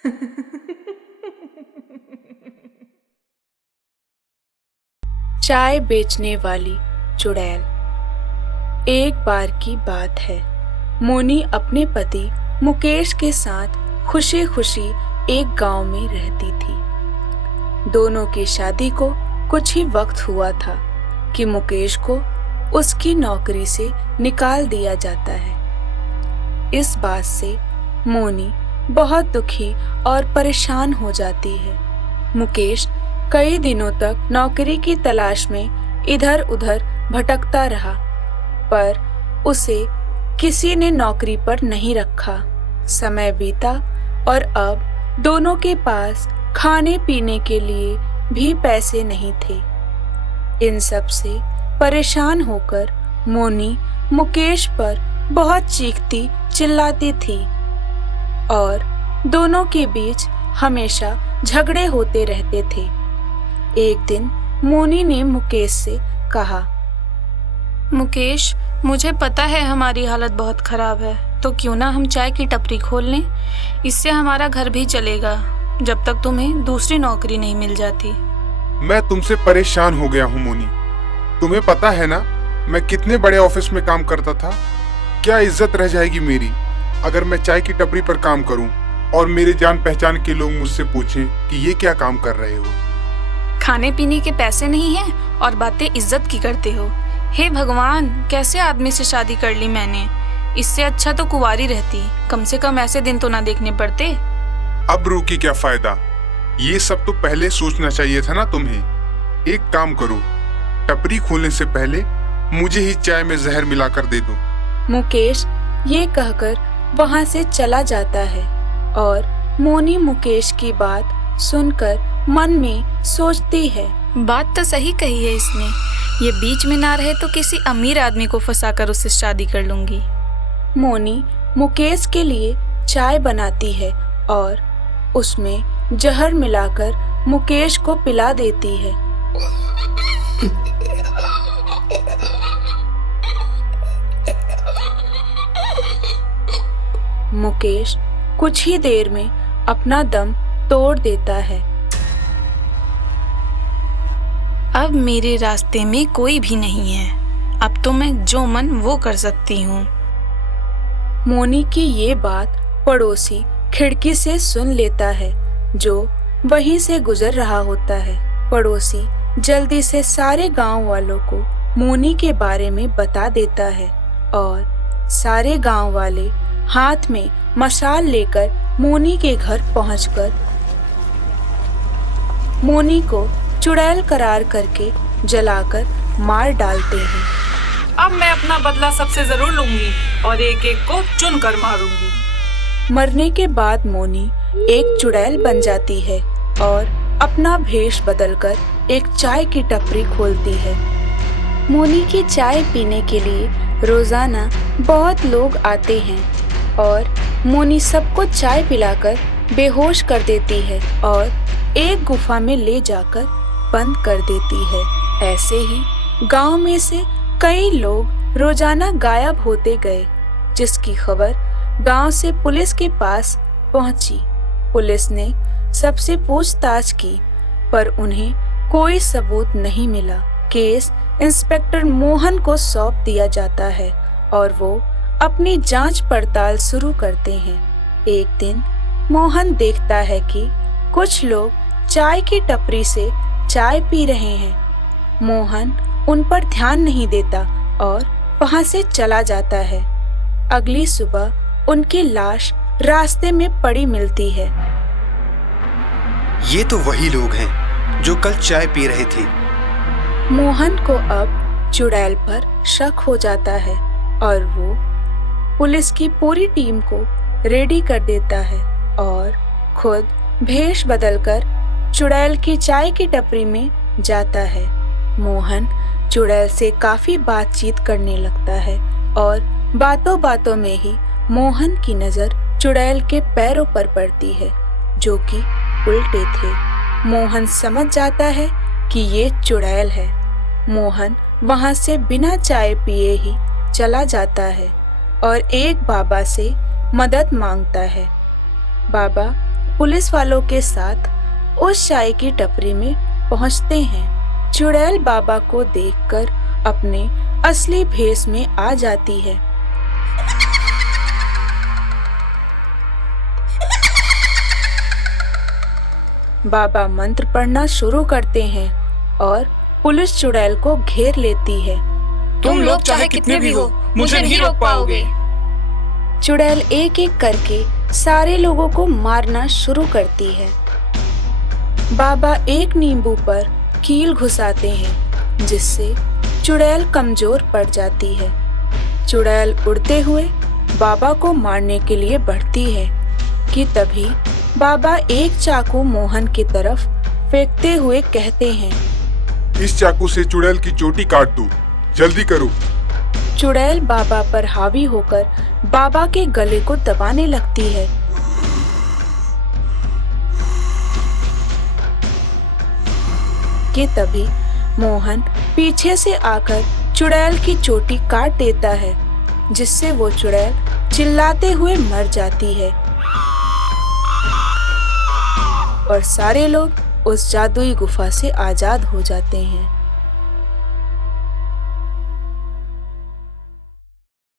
चाय बेचने वाली चुड़ैल। एक बार की बात है, मोनी अपने पति मुकेश के साथ खुशी खुशी एक गांव में रहती थी। दोनों की शादी को कुछ ही वक्त हुआ था कि मुकेश को उसकी नौकरी से निकाल दिया जाता है। इस बात से मोनी बहुत दुखी और परेशान हो जाती है। मुकेश कई दिनों तक नौकरी की तलाश में इधर उधर भटकता रहा, पर उसे किसी ने नौकरी पर नहीं रखा। समय बीता और अब दोनों के पास खाने पीने के लिए भी पैसे नहीं थे। इन सब से परेशान होकर मोनी मुकेश पर बहुत चीखती चिल्लाती थी और दोनों के बीच हमेशा झगड़े होते रहते थे। एक दिन मोनी ने मुकेश से कहा, मुकेश, मुझे पता है हमारी हालत बहुत खराब है, तो क्यों ना हम चाय की टपरी खोल लें। इससे हमारा घर भी चलेगा जब तक तुम्हें दूसरी नौकरी नहीं मिल जाती। मैं तुमसे परेशान हो गया हूँ मोनी। तुम्हें पता है ना मैं कितने बड़े ऑफिस में काम करता था। क्या इज्जत रह जाएगी मेरी अगर मैं चाय की टपरी पर काम करूं और मेरे जान पहचान के लोग मुझसे पूछें कि ये क्या काम कर रहे हो। खाने पीने के पैसे नहीं हैं और बातें इज्जत की करते हो। हे भगवान, कैसे आदमी से शादी कर ली मैंने। इससे अच्छा तो कुंवारी रहती, कम से कम ऐसे दिन तो ना देखने पड़ते। अब रो के क्या फायदा, ये सब तो पहले सोचना चाहिए था ना तुम्हें। एक काम करो, टपरी खोलने से पहले मुझे ही चाय में जहर मिलाकर दे दो। मुकेश ये कहकर वहां से चला जाता है और मोनी मुकेश की बात सुनकर मन में सोचती है, बात तो सही कही है इसने। ये बीच में ना रहे तो किसी अमीर आदमी को फंसाकर उससे शादी कर लूंगी। मोनी मुकेश के लिए चाय बनाती है और उसमें जहर मिलाकर मुकेश को पिला देती है। मुकेश कुछ ही देर में अपना दम तोड़ देता है। अब मेरे रास्ते में कोई भी नहीं है। अब तो मैं जो मन वो कर सकती हूँ। मोनी की ये बात पड़ोसी खिड़की से सुन लेता है, जो वहीं से गुजर रहा होता है। पड़ोसी जल्दी से सारे गांव वालों को मोनी के बारे में बता देता है और सारे गांव वाले हाथ में मशाल लेकर मोनी के घर पहुंचकर मोनी को चुड़ैल करार करके जलाकर मार डालते हैं। अब मैं अपना बदला सबसे जरूर लूंगी और एक एक को चुन कर मारूंगी। मरने के बाद मोनी एक चुड़ैल बन जाती है और अपना भेष बदलकर एक चाय की टपरी खोलती है। मोनी की चाय पीने के लिए रोजाना बहुत लोग आते हैं और मोनी सबको चाय पिलाकर बेहोश कर देती है और एक गुफा में ले जाकर बंद कर देती है। ऐसे ही गांव में से कई लोग रोजाना गायब होते गए, जिसकी खबर गांव से पुलिस के पास पहुंची। पुलिस ने सबसे पूछताछ की, पर उन्हें कोई सबूत नहीं मिला। केस इंस्पेक्टर मोहन को सौंप दिया जाता है और वो अपनी जांच पड़ताल शुरू करते हैं। एक दिन मोहन देखता है कि कुछ लोग चाय की टपरी से चाय पी रहे हैं। मोहन उन पर ध्यान नहीं देता और वहां से चला जाता है। अगली सुबह उनकी लाश रास्ते में पड़ी मिलती है। ये तो वही लोग हैं जो कल चाय पी रहे थे। मोहन को अब चुड़ैल पर शक हो जाता है और वो पुलिस की पूरी टीम को रेडी कर देता है और खुद भेष बदलकर चुड़ैल की चाय की टपरी में जाता है। मोहन चुड़ैल से काफी बातचीत करने लगता है और बातों बातों में ही मोहन की नजर चुड़ैल के पैरों पर पड़ती है, जो कि उल्टे थे। मोहन समझ जाता है कि ये चुड़ैल है। मोहन वहां से बिना चाय पिए ही चला जाता है और एक बाबा से मदद मांगता है। बाबा पुलिस वालों के साथ उस चाय की टपरी में पहुंचते हैं। चुड़ैल बाबा को देखकर अपने असली भेष में आ जाती है। बाबा मंत्र पढ़ना शुरू करते हैं और पुलिस चुड़ैल को घेर लेती है। तुम लोग चाहे कितने भी हो, मुझे नहीं रोक पाओगे। चुड़ैल एक एक करके सारे लोगों को मारना शुरू करती है। बाबा एक नींबू पर कील घुसाते हैं जिससे चुड़ैल कमजोर पड़ जाती है। चुड़ैल उड़ते हुए बाबा को मारने के लिए बढ़ती है कि तभी बाबा एक चाकू मोहन की तरफ फेंकते हुए कहते हैं, इस चाकू से चुड़ैल की चोटी काट दो, जल्दी करो। चुड़ैल बाबा पर हावी होकर बाबा के गले को दबाने लगती है। कि तभी मोहन पीछे से आकर चुड़ैल की चोटी काट देता है जिससे वो चुड़ैल चिल्लाते हुए मर जाती है और सारे लोग उस जादुई गुफा से आजाद हो जाते हैं।